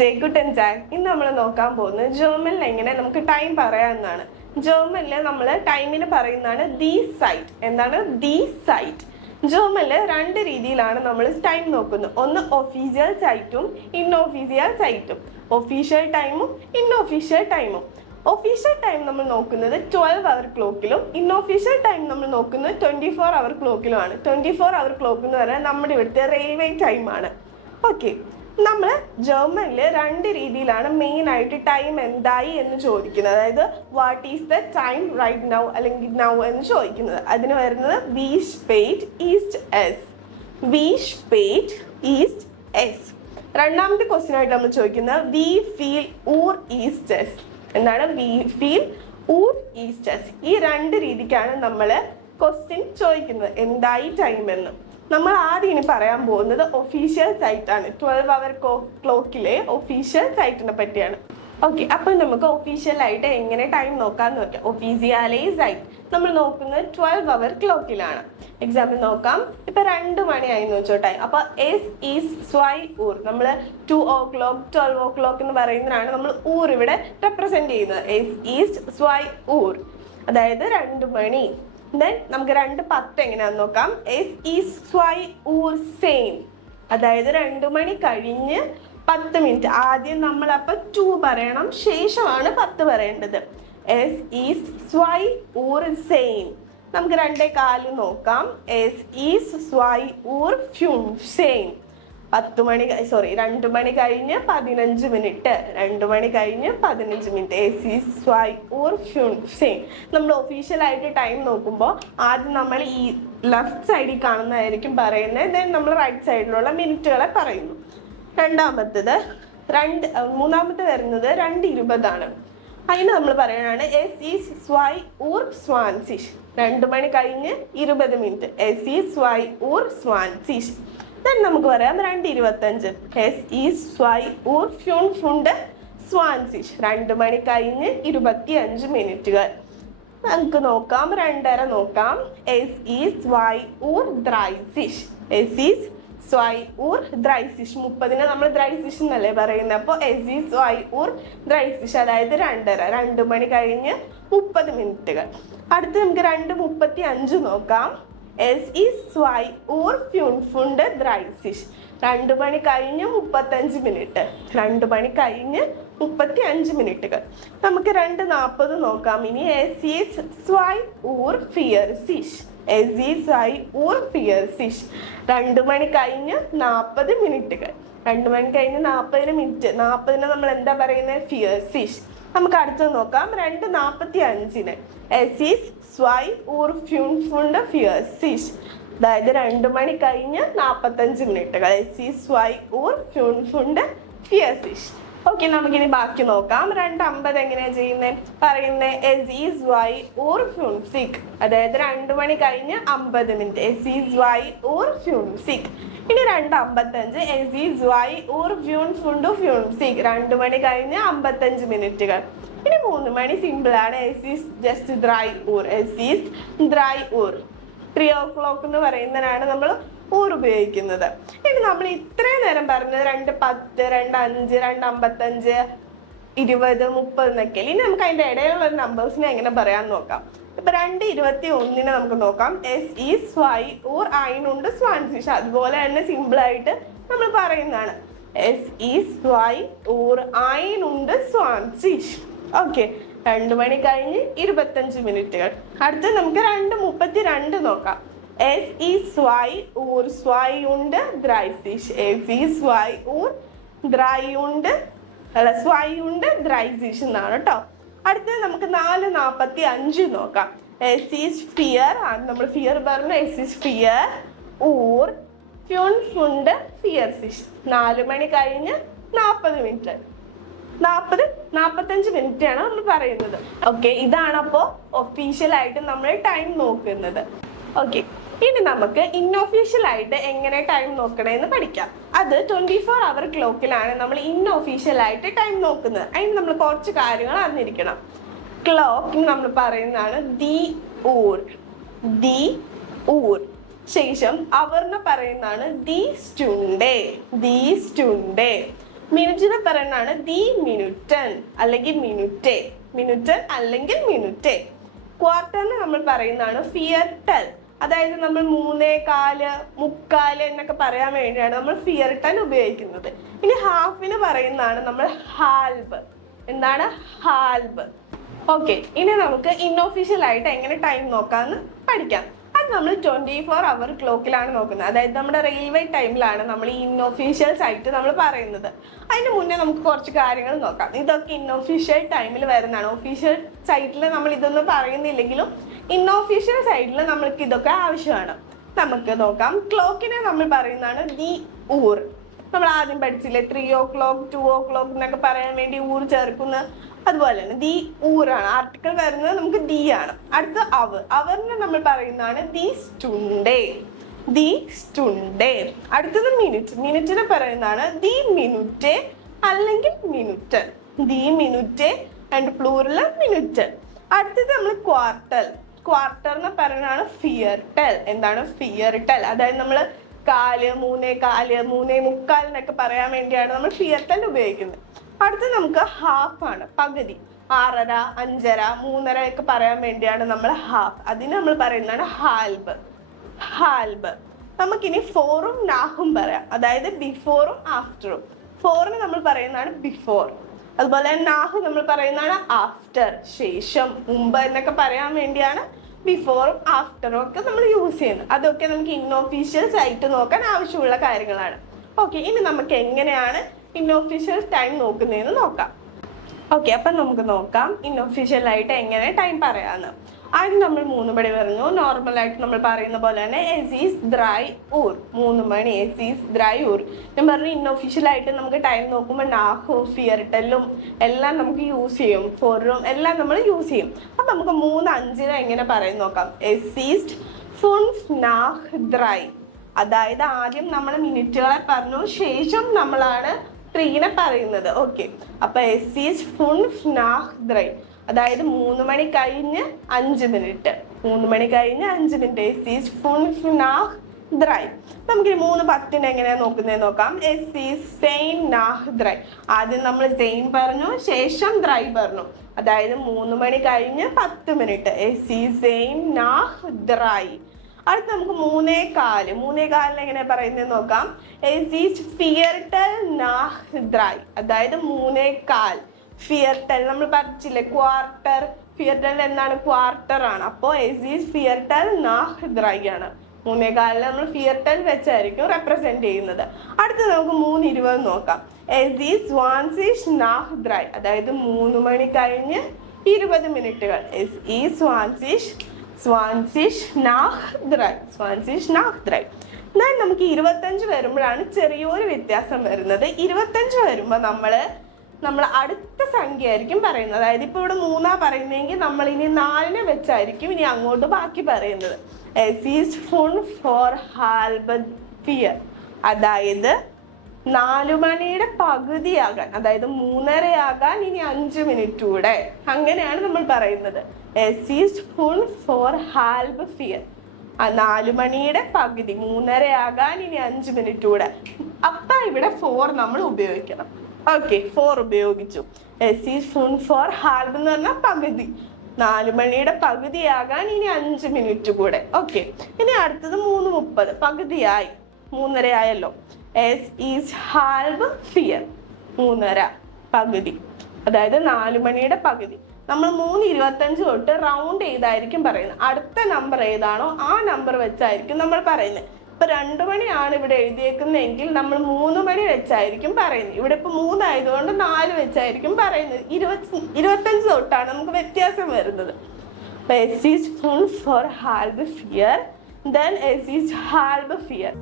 ജയ്കുട്ടൻ ചാൻ. ഇന്ന് നമ്മൾ നോക്കാൻ പോകുന്നത് ജർമ്മനിൽ എങ്ങനെ നമുക്ക് ടൈം പറയാമെന്നാണ്. ജർമ്മനിൽ നമ്മൾ ടൈമിന് പറയുന്നതാണ് ദി സൈറ്റ്. എന്താണ് ദി സൈറ്റ്? ജർമ്മനിൽ രണ്ട് രീതിയിലാണ് നമ്മൾ ടൈം നോക്കുന്നത്. ഒന്ന് ഒഫീഷ്യൽ സൈറ്റും ഇൻഒഫീഷ്യൽ സൈറ്റും. ഒഫീഷ്യൽ ടൈമും ഇൻഒഫീഷ്യൽ ടൈമും. ഒഫീഷ്യൽ ടൈം നമ്മൾ നോക്കുന്നത് 12 അവർ ക്ലോക്കിലും ഇൻഒഫീഷ്യൽ ടൈം നമ്മൾ നോക്കുന്നത് 24 അവർ ക്ലോക്കിലുമാണ്. 24 അവർ ക്ലോക്ക് എന്ന് പറഞ്ഞാൽ നമ്മുടെ ഇവിടുത്തെ റെയിൽവേ ടൈമാണ്. ഓക്കെ, നമ്മൾ ജർമ്മനിൽ രണ്ട് രീതിയിലാണ് മെയിൻ ആയിട്ട് ടൈം എന്തായി എന്ന് ചോദിക്കുന്നത്. അതായത് what is the time right now അല്ലെങ്കിൽ നൗ എന്ന് ചോദിക്കുന്നത്. അതിന് വരുന്നത് വി സ്പേറ്റ് ഈസ്റ്റ് എസ്. വി സ്പേറ്റ് ഈസ്റ്റ് എസ്. രണ്ടാമത്തെ ക്വസ്റ്റ്യൻ ആയിട്ട് നമ്മൾ ചോദിക്കുന്നത് വി ഫീൽ ഊർ ഈസ്റ്റ് എസ്. എന്താണ് വി ഫീൽ ഊർ ഈസ്റ്റ് എസ്? ഈ രണ്ട് രീതിക്കാണ് നമ്മൾ ക്വസ്റ്റ്യൻ ചോദിക്കുന്നത് എന്തായി ടൈം എന്ന്. നമ്മൾ ആദ്യം ഇനി പറയാൻ പോകുന്നത് ഒഫീഷ്യൽ സൈറ്റ് ആണ്. 12 അവർ ക്ലോക്കിലെ ഒഫീഷ്യൽ സൈറ്റിനെ പറ്റിയാണ്. ഓക്കെ, അപ്പോൾ നമുക്ക് ഒഫീഷ്യലായിട്ട് എങ്ങനെ ടൈം നോക്കാമെന്ന് നോക്കാം. ഒഫീഷ്യലൈ സൈറ്റ് നമ്മൾ നോക്കുന്നത് 12 അവർ ക്ലോക്കിലാണ്. എക്സാമ്പിൾ നോക്കാം. ഇപ്പം 2 മണിയായിരുന്നു വെച്ചോ ടൈം. അപ്പോൾ എസ് ഈസ് സ്വൈ ഊർ. നമ്മൾ 2 o'clock 12 o'clock എന്ന് പറയുന്നതാണ് നമ്മൾ ഊർ ഇവിടെ റെപ്രസെന്റ് ചെയ്യുന്നത്. എസ് ഈസ് സ്വൈ ഊർ, അതായത് 2 മണി. ദെൻ നമുക്ക് 2:10 എങ്ങനെയാണെന്ന് നോക്കാം. എസ് ഈസ് സ്വൈ ഊർ സെയിം, അതായത് 2 മണി കഴിഞ്ഞ് 10 മിനിറ്റ്. ആദ്യം നമ്മൾ അപ്പം 2 പറയണം, ശേഷമാണ് 10 പറയേണ്ടത്. എസ് ഈസ് സ്വൈ ഊർ സെയിം. നമുക്ക് 2:15 നോക്കാം. എസ് ഈസ് സ്വൈ ഊർ ഫ്യൂൺ സെയിം. 2 മണി കഴിഞ്ഞ് 15 മിനിറ്റ്. 2 മണി കഴിഞ്ഞ് 15 മിനിറ്റ്. എസ് ഈസ് സ്വൈ ഊർ ഫ്യൂൺ സെയിം. നമ്മൾ ഒഫീഷ്യലായിട്ട് ടൈം നോക്കുമ്പോൾ ആദ്യം നമ്മൾ ഈ ലെഫ്റ്റ് സൈഡിൽ കാണുന്നതായിരിക്കും പറയുന്നത്. ദെൻ നമ്മൾ റൈറ്റ് സൈഡിലുള്ള മിനിറ്റുകളെ പറയുന്നു. മൂന്നാമത്തെ വരുന്നത് 2:20 അതിന് നമ്മൾ പറയുന്നതാണ് എസ് ഈസ് സ്വൈ ഊർ സ്വാൻസിഷ്. 2 മണി കഴിഞ്ഞ് 20 മിനിറ്റ്. എസ് ഈസ് സ്വൈ ഊർ സ്വാൻസിഷ്. ദെൻ നമുക്ക് പറയാം 2:25 എസ് ഈസ് സ്വൈ ഊർ ഫ്യൂൺ ഫുണ്ട് സ്വാൻസിഷ്. 2 മണി കഴിഞ്ഞ് 25 മിനിറ്റുകൾ. നമുക്ക് നോക്കാം 2:30 നോക്കാം. എസ് ഈസ് സ്വൈ ഊർ ദ്രൈസിഷ്. എസ് ഈസ് സ്വൈ ഊർ ദ്രൈസിഷ്. 30 നമ്മൾ ദ്രൈസിഷ് എന്നല്ലേ പറയുന്നത്. അപ്പോൾ എസ് ഈസ് സ്വൈ ഊർ ദ്രൈസിഷ്, അതായത് 2:30. 2 മണി കഴിഞ്ഞ് 30 മിനിറ്റുകൾ. അടുത്ത് നമുക്ക് 2:35 നോക്കാം. എസ് ഈസ് സ്വൈ ഊർ ഫ്യൂൺ ഫുണ്ട് ദ്രൈസിഷ്. 2 മണി കഴിഞ്ഞ് 35 മിനിറ്റ്. 2 മണി കഴിഞ്ഞ് 35 മിനിറ്റുകൾ. നമുക്ക് 2:40 നോക്കാം. ഇനി എസ് ഈസ് സ്വൈ ഊർ ഫിയർസിഷ്. എസ് ഈസ് സ്വൈ ഊർ ഫിയർസിഷ്. 2 മണി കഴിഞ്ഞ് 40 മിനിറ്റുകൾ. 2 മണി കഴിഞ്ഞ് 40 മിനിറ്റ്. 40 നമ്മൾ എന്താ പറയുന്നത്? ഫിയർസിഷ്. നമുക്ക് അടുത്തത് നോക്കാം. 2:45 എസ് ഈസ് സ്വൈ ഊർ ഫ്യൂൺ ഫുണ്ട് ഫിയർസിഷ്. അതായത് 2 മണി കഴിഞ്ഞ് 45 മിനിറ്റുകൾ. എസ് ഈസ് സ്വൈ ഊർ ഫ്യൂൺ ഫുണ്ട് ഫിയർസിഷ്. ഓക്കെ, നമുക്കിനി ബാക്കി നോക്കാം. 2:50 എങ്ങനെയാണ് ചെയ്യുന്നത്? പറയുന്നത് എസ് ഈസ് സ്വൈ ഊർ ഫ്യൂൺ സിക്. അതായത് 2 മണി കഴിഞ്ഞ് 50 മിനിറ്റ്. എസ് ഈസ് സ്വൈ ഊർ ഫ്യൂൺ സിക്. ഇനി 2:55 എസ് ഈസ് സ്വൈ ഊർ ഫ്യൂൺ ഫുണ്ട് ഫ്യൂൺ സിക്. 2 മണി കഴിഞ്ഞ് 55 മിനിറ്റുകൾ. ഇനി 3 മണി സിമ്പിൾ ആണ്. എസ് ഈസ് ജസ്റ്റ് ദ്രൈ ഊർ. എസ് ഈസ് ദ്രൈ ഊർ. 3 o'clock എന്ന് പറയുന്നതിനാണ് നമ്മൾ ഊർ ഉപയോഗിക്കുന്നത്. ഇനി നമ്മൾ ഇത്രയും നേരം പറഞ്ഞത് 2:10, 2:05, 2:55, 20, 30 എന്നൊക്കെ. ഇനി നമുക്ക് അതിൻ്റെ ഇടയിലുള്ള നമ്പേഴ്സിനെ എങ്ങനെ പറയാമെന്ന് നോക്കാം. ഇപ്പൊ 2:21 നമുക്ക് നോക്കാം. എസ് ഈസ് സ്വൈ ഊർ ഐനുണ്ട് സ്വാൻസിഷ്. അതുപോലെ തന്നെ സിമ്പിൾ ആയിട്ട് നമ്മൾ പറയുന്നതാണ്. എസ് ഈസ് സ്വൈ ഊർ ഐനുണ്ട് സ്വാൻസിഷ്. ഓക്കെ, 2 മണി കഴിഞ്ഞ് 25 മിനിറ്റുകൾ. അടുത്ത് നമുക്ക് 2:32 നോക്കാം. എസ് ഈസ് സ്വൈ ഊർ സ്വൈ ഉണ്ട് ദ്രൈസിഷ്. എസ് ഈസ് സ്വൈ ഊർ സ്വൈ ഉണ്ട് ദ്രൈസിഷ് എന്നാണ് കേട്ടോ. അടുത്തത് നമുക്ക് 4:45 നോക്കാം. എസ് ഈസ് ഫിയർ. നമ്മൾ ഫിയർ പറഞ്ഞു. എസ് ഈസ് ഫിയർ ഊർ ഫ്യൂൺ ഫുണ്ട് ഫിയർസിഷ്. 4 മണി കഴിഞ്ഞ് 40 മിനിറ്റ്. 45 മിനിറ്റ് ആണ് നമ്മൾ പറയുന്നത്. ഓക്കെ, ഇതാണ് അപ്പോൾ ഒഫീഷ്യലായിട്ട് നമ്മൾ ടൈം നോക്കുന്നത്. ഓക്കെ, ഇനി നമുക്ക് ഇൻഒഫീഷ്യൽ ആയിട്ട് എങ്ങനെ ടൈം നോക്കണമെന്ന് പഠിക്കാം. അത് 24 അവർ ക്ലോക്കിലാണ് നമ്മൾ ഇൻഒഫീഷ്യൽ ആയിട്ട് ടൈം നോക്കുന്നത്. അതിന് നമ്മൾ കുറച്ച് കാര്യങ്ങൾ അറിഞ്ഞിരിക്കണം. ക്ലോക്ക് നമ്മൾ പറയുന്നതാണ് ദി ഊർ. ദി ഊർ. ശേഷം അവർ എന്ന് പറയുന്നതാണ് ദി സ്റ്റുണ്ടേ. ദി സ്റ്റുണ്ടേ. മിനിറ്റിനെ പറയുന്നതാണ് ദി മിനുറ്റൻ അല്ലെങ്കിൽ മിനുറ്റെ. മിനുറ്റൻ അല്ലെങ്കിൽ മിനുറ്റെ. ക്വാർട്ടറിന് നമ്മൾ പറയുന്നതാണ് ഫിയർട്ടൽ. അതായത് നമ്മൾ 3/4, 3/4 എന്നൊക്കെ പറയാൻ വേണ്ടിയാണ് നമ്മൾ ഫിയർട്ടൽ ഉപയോഗിക്കുന്നത്. ഇനി ഹാഫിന് പറയുന്നതാണ് നമ്മൾ ഹാൽബ്. എന്താണ്? ഹാൽബ്. ഓക്കെ, ഇനി നമുക്ക് ഇൻഒഫീഷ്യൽ ആയിട്ട് എങ്ങനെ ടൈം നോക്കാമെന്ന് പഠിക്കാം. അത് നമ്മൾ 24 അവർ ക്ലോക്കിലാണ് നോക്കുന്നത്. അതായത് നമ്മുടെ റെയിൽവേ ടൈമിലാണ് നമ്മൾ ഈ ഇൻഒഫീഷ്യൽസ് ആയിട്ട് നമ്മൾ പറയുന്നത്. അതിന് മുന്നേ നമുക്ക് കുറച്ച് കാര്യങ്ങൾ നോക്കാം. ഇതൊക്കെ ഇൻഒഫീഷ്യൽ ടൈമിൽ വരുന്നതാണ്. ഒഫീഷ്യൽ സൈറ്റിൽ നമ്മൾ ഇതൊന്നും പറയുന്നില്ലെങ്കിലും ഇൻഒഫീഷ്യൽ സൈഡിൽ നമ്മൾക്ക് ഇതൊക്കെ ആവശ്യമാണ്. നമുക്ക് നോക്കാം. ക്ലോക്കിനെ നമ്മൾ പറയുന്നതാണ് ദി ഊർ. നമ്മൾ ആദ്യം പഠിച്ചില്ലേ 3 o'clock 2 o'clock എന്നൊക്കെ പറയാൻ വേണ്ടി ഊർ ചേർക്കുന്ന. അതുപോലെ തന്നെ ദി ഊറാണ്. ആർട്ടിക്കിൾ വരുന്നത് നമുക്ക് ദി ആണ്. അടുത്ത അവറിനെ നമ്മൾ പറയുന്നതാണ് ദി സ്റ്റുണ്ടേ. ദി സ്റ്റുണ്ടേ. അടുത്തത് മിനിറ്റ്. മിനിറ്റിനെ പറയുന്നതാണ് ദി മിനുറ്റെ അല്ലെങ്കിൽ മിനുറ്റൻ. ദി മിനുറ്റെ ആൻഡ് പ്ലൂറൽ മിനുറ്റൻ. അടുത്തത് നമ്മൾ ക്വാർട്ടർ. ക്വാർട്ടറിനെ പറയുന്നതാണ് ഫിയർട്ടൽ. എന്താണ്? ഫിയർട്ടൽ. അതായത് നമ്മൾ 4, 3/4, 3/3 എന്നൊക്കെ പറയാൻ വേണ്ടിയാണ് നമ്മൾ ഫിയർട്ടൽ ഉപയോഗിക്കുന്നത്. അടുത്ത് നമുക്ക് ഹാഫ് ആണ്, പകുതി. 6:30, 5:30, 3:30 ഒക്കെ പറയാൻ വേണ്ടിയാണ് നമ്മൾ ഹാഫ്. അതിന് നമ്മൾ പറയുന്നതാണ് ഹാൽബ്. ഹാൽബ്. നമുക്കിനി ഫോറും നാഹും പറയാം. അതായത് ബിഫോറും ആഫ്റ്ററും. ഫോറിന് നമ്മൾ പറയുന്നതാണ് ബിഫോർ. അതുപോലെ നാഹു നമ്മൾ പറയുന്നതാണ് ആഫ്റ്റർ, ശേഷം, മുമ്പ് എന്നൊക്കെ പറയാൻ വേണ്ടിയാണ് ബിഫോറും ആഫ്റ്ററും ഒക്കെ നമ്മൾ യൂസ് ചെയ്യുന്നത്. അതൊക്കെ നമുക്ക് ഇൻഒഫീഷ്യൽസ് ആയിട്ട് നോക്കാൻ ആവശ്യമുള്ള കാര്യങ്ങളാണ്. ഓക്കെ, ഇനി നമുക്ക് എങ്ങനെയാണ് ഇൻഒഫീഷ്യൽ ടൈം നോക്കുന്നതെന്ന് നോക്കാം. ഓക്കെ, അപ്പം നമുക്ക് നോക്കാം ഇൻഒഫീഷ്യൽ ആയിട്ട് എങ്ങനെ ടൈം പറയാമെന്ന്. ആദ്യം നമ്മൾ 3 മണി പറഞ്ഞു. നോർമലായിട്ട് നമ്മൾ പറയുന്ന പോലെ തന്നെ എസീസ് ദ്രൈ ഊർ. 3 മണി എസീസ് ദ്രൈ ഊർ. ഞാൻ പറഞ്ഞു ഇൻഒഫീഷ്യലായിട്ട് നമുക്ക് ടൈം നോക്കുമ്പോൾ നാഹും ഫിയർട്ടലും എല്ലാം നമുക്ക് യൂസ് ചെയ്യും. ഫോറും എല്ലാം നമ്മൾ യൂസ് ചെയ്യും. അപ്പം നമുക്ക് 3:05 എങ്ങനെ പറയും നോക്കാം. എസീസ്റ്റ് ഫുൻഫ് നാഹ് ദ്രൈ. അതായത് ആദ്യം നമ്മൾ മിനിറ്റുകളെ പറഞ്ഞു, ശേഷം നമ്മളാണ് 3നെ പറയുന്നത്. ഓക്കെ, അപ്പൊ എസീസ് ഫുൻഫ് നാഹ് ദ്രൈ. അതായത് 3 മണി കഴിഞ്ഞ് 5 മിനിറ്റ്. 3 മണി കഴിഞ്ഞ് 5 മിനിറ്റ്. എസീസ് ഫുൻഫ് നാഹ് ദ്രൈ. നമുക്ക് 3:10 എങ്ങനെയാ നോക്കുന്നത് നോക്കാം. എസീസ് സെയിൻ നാഹ് ദ്രൈ. ആദ്യം നമ്മൾ സെയിൻ പറഞ്ഞു, ശേഷം ദ്രൈ പറഞ്ഞു. അതായത് 3 മണി കഴിഞ്ഞ് 10 മിനിറ്റ്. എസീസ് സെയിൻ നാഹ് ദ്രൈ. അടുത്ത് നമുക്ക് 3:15. 3:15 എങ്ങനെയാ പറയുന്നത് നോക്കാം. എസീസ് ഫിയർട്ടൽ നാഹ് ദ്രൈ. അതായത് 3:15. ഫിയർട്ടൽ നമ്മൾ പഠിച്ചില്ലേ, ക്വാർട്ടർ. ഫിയർട്ടൽ എന്താണ്? ക്വാർട്ടർ ആണ്. അപ്പോൾ എസീസ് ഫിയർട്ടൽ നാഹ് ദ്രൈ ആണ്. 3:15 നമ്മൾ ഫിയർട്ടൽ വെച്ചായിരിക്കും റെപ്രസെന്റ് ചെയ്യുന്നത്. അടുത്ത് നമുക്ക് 3:20 നോക്കാം. എസീസ് സ്വാൻസിഷ് നാഹ് ദ്രൈ. അതായത് 3 മണി കഴിഞ്ഞ് 20 മിനിറ്റുകൾ. എസീസ് സ്വാൻസിഷ് നാഹ് ദ്രൈ. സ്വാൻസിഷ് നാഹ് ദ്രൈ. എന്നാൽ നമുക്ക് 25 വരുമ്പോഴാണ് ചെറിയൊരു വ്യത്യാസം വരുന്നത്. 25 വരുമ്പോൾ നമ്മൾ അടുത്ത സംഖ്യ ആയിരിക്കും പറയുന്നത്. അതായത് ഇപ്പോൾ ഇവിടെ 3 പറയുന്നതെങ്കിൽ നമ്മൾ ഇനി 4നെ വെച്ചായിരിക്കും ഇനി അങ്ങോട്ട് ബാക്കി പറയുന്നത്. എസീസ് ഫുൺ ഫോർ ഹാൽബ് ഫിയർ. അതായത് 4 മണിയുടെ പകുതിയാകാൻ, അതായത് 3:30 ആകാൻ ഇനി 5 മിനിറ്റ് കൂടെ. അങ്ങനെയാണ് നമ്മൾ പറയുന്നത്. എസീസ് ഫുൺ ഫോർ ഹാൽബ് ഫിയർ. 4 മണിയുടെ പകുതി, 3:30 ആകാൻ ഇനി 5 മിനിറ്റ് കൂടെ. അപ്പൊ ഇവിടെ 4 നമ്മൾ ഉപയോഗിക്കണം. ഓക്കെ, 4 ഉപയോഗിച്ചു. എസീസ് ഫുൺ ഫോർ ഹാൽബ് എന്ന് പറഞ്ഞാൽ പകുതി. 4 മണിയുടെ പകുതിയാകാൻ ഇനി 5 മിനിറ്റ് കൂടെ. ഓക്കെ, ഇനി അടുത്തത് 3:30. പകുതിയായി, 3:30 ആയല്ലോ. എസ് ഈസ് ഹാൽബ് ഫിയർ. 3:30 പകുതി. അതായത് 4 മണിയുടെ പകുതി. നമ്മൾ 3:25 തൊട്ട് റൗണ്ട് ചെയ്തായിരിക്കും പറയുന്നത്. അടുത്ത നമ്പർ ഏതാണോ ആ നമ്പർ വെച്ചായിരിക്കും നമ്മൾ പറയുന്നത്. ഇപ്പൊ 2 മണിയാണ് ഇവിടെ എഴുതിയേക്കുന്നതെങ്കിൽ നമ്മൾ 3 മണി വെച്ചായിരിക്കും പറയുന്നത്. ഇവിടെ ഇപ്പൊ 3 ആയതുകൊണ്ട് 4 വെച്ചായിരിക്കും പറയുന്നത്. 25 തൊട്ടാണ് നമുക്ക് വ്യത്യാസം വരുന്നത്. എസ് ഈസ് ഫുൾ ഫോർ ഹാൽബ് ഫിയർ, then എസ് ഈസ് ഹാൽബ് ഫിയർ.